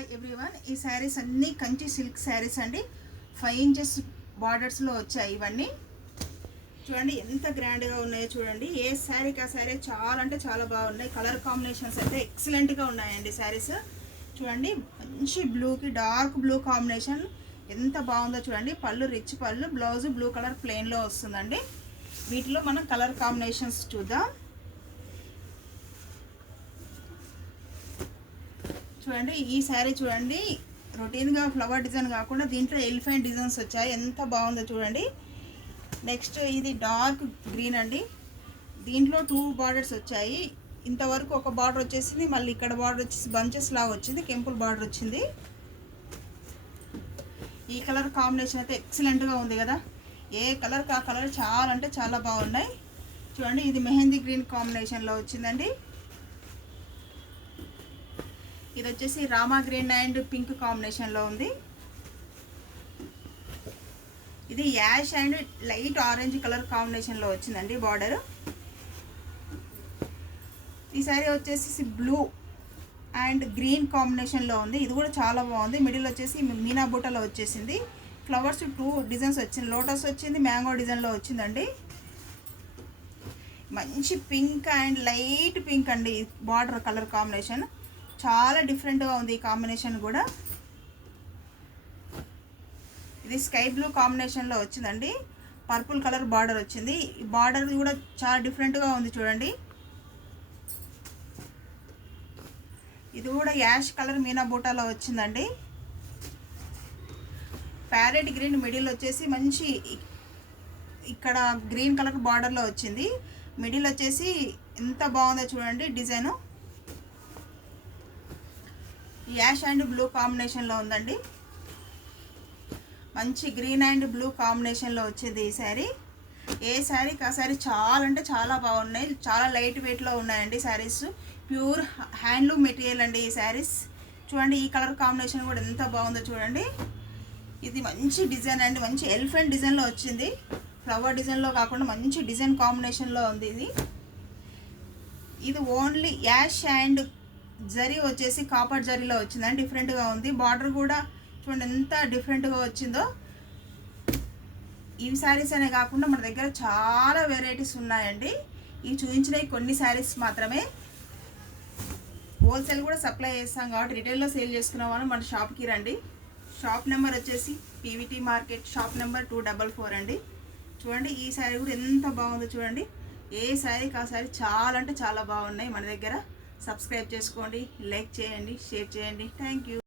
Hi everyone, ఈ శారీస్ అన్నీ Kanchi silk saris అండి. 5 ఇంచెస్ బార్డర్స్లో వచ్చాయి. ఇవన్నీ చూడండి ఎంత గ్రాండ్గా ఉన్నాయో చూడండి. ఏ శారీకి ఆ శారీ చాలా అంటే చాలా బాగున్నాయి. కలర్ కాంబినేషన్స్ అయితే ఎక్సలెంట్గా ఉన్నాయండి. శారీస్ చూడండి, మంచి బ్లూకి డార్క్ బ్లూ కాంబినేషన్ ఎంత బాగుందో చూడండి. పళ్ళు రిచ్ పళ్ళు, బ్లౌజ్ బ్లూ కలర్ ప్లెయిన్లో వస్తుందండి. వీటిలో మనం కలర్ కాంబినేషన్స్ చూద్దాం. చూడండి ఈ శారీ చూడండి, రొటీన్గా ఫ్లవర్ డిజైన్ కాకుండా దీంట్లో ఎలిఫెంట్ డిజైన్స్ వచ్చాయి. ఎంత బాగుందో చూడండి. నెక్స్ట్ ఇది డార్క్ గ్రీన్ అండి. దీంట్లో 2 బార్డర్స్ వచ్చాయి. ఇంతవరకు ఒక బార్డర్ వచ్చేసింది, మళ్ళీ ఇక్కడ బార్డర్ వచ్చేసి బంచెస్ లాగా వచ్చింది, కెంపుల్ బార్డర్ వచ్చింది. ఈ కలర్ కాంబినేషన్ అయితే ఎక్సలెంట్గా ఉంది కదా. ఏ కలర్కి ఆ కలర్ చాలా అంటే చాలా బాగున్నాయి. చూడండి ఇది మెహందీ గ్రీన్ కాంబినేషన్లో వచ్చిందండి. ఇది వచ్చేసి రామా గ్రీన్ అండ్ పింక్ కాంబినేషన్లో ఉంది. ఇది ash and light orange colour కాంబినేషన్లో వచ్చిందండి బార్డర్. ఈ శారీ వచ్చేసి బ్లూ అండ్ గ్రీన్ కాంబినేషన్లో ఉంది. ఇది కూడా చాలా బాగుంది. మిడిల్ వచ్చేసి మీనా బూటలో వచ్చేసింది. ఫ్లవర్స్ 2 డిజైన్స్ వచ్చింది. లోటస్ వచ్చింది, మ్యాంగో డిజైన్లో వచ్చిందండి. మంచి పింక్ అండ్ లైట్ పింక్ అండి బార్డర్ కలర్ కాంబినేషన్. చాలా డిఫరెంట్గా ఉంది ఈ కాంబినేషన్ కూడా. ఇది స్కై బ్లూ కాంబినేషన్లో వచ్చిందండి. పర్పుల్ కలర్ బార్డర్ వచ్చింది. ఈ బార్డర్ కూడా చాలా డిఫరెంట్గా ఉంది చూడండి. ఇది కూడా యాష్ కలర్ మీనా బూటాలో వచ్చిందండి. ప్యారెట్ గ్రీన్ మిడిల్ వచ్చేసి మంచి ఇక్కడ గ్రీన్ కలర్ బార్డర్లో వచ్చింది. మిడిల్ వచ్చేసి ఎంత బాగుందో చూడండి డిజైను. యాష్ అండ్ బ్లూ కాంబినేషన్లో ఉందండి. మంచి గ్రీన్ అండ్ బ్లూ కాంబినేషన్లో వచ్చింది ఈ శారీ. ఏ శారీకి ఆ శారీ చాలా అంటే చాలా బాగున్నాయి. చాలా లైట్ వెయిట్లో ఉన్నాయండి శారీస్. ప్యూర్ హ్యాండ్లూమ్ మెటీరియల్ అండి ఈ శారీస్. చూడండి ఈ కలర్ కాంబినేషన్ కూడా ఎంత బాగుందో చూడండి. ఇది మంచి డిజైన్ అండి, మంచి ఎలిఫెంట్ డిజైన్లో వచ్చింది. ఫ్లవర్ డిజైన్లో కాకుండా మంచి డిజైన్ కాంబినేషన్లో ఉంది ఇది. ఇది ఓన్లీ యాష్ అండ్ జరీ వచ్చేసి కాపర్ జరీలో వచ్చిందని డిఫరెంట్గా ఉంది. బార్డర్ కూడా చూడండి ఎంత డిఫరెంట్గా వచ్చిందో. ఈ శారీస్ అనే కాకుండా మన దగ్గర చాలా వెరైటీస్ ఉన్నాయండి. ఇవి చూపించినవి కొన్ని శారీస్ మాత్రమే. హోల్సేల్ కూడా సప్లై చేస్తాం కాబట్టి రిటైల్లో సేల్ చేసుకున్న వాళ్ళు మన షాప్కి రండి. షాప్ నెంబర్ వచ్చేసి పీవీటీ మార్కెట్, షాప్ నెంబర్ 244 అండి. చూడండి ఈ శారీ కూడా ఎంత బాగుందో చూడండి. ఏ శారీకి ఆ శారీ చాలా అంటే చాలా బాగున్నాయి మన దగ్గర. సబ్స్క్రైబ్ చేసుకోండి, లైక్ చేయండి, షేర్ చేయండి. Thank you.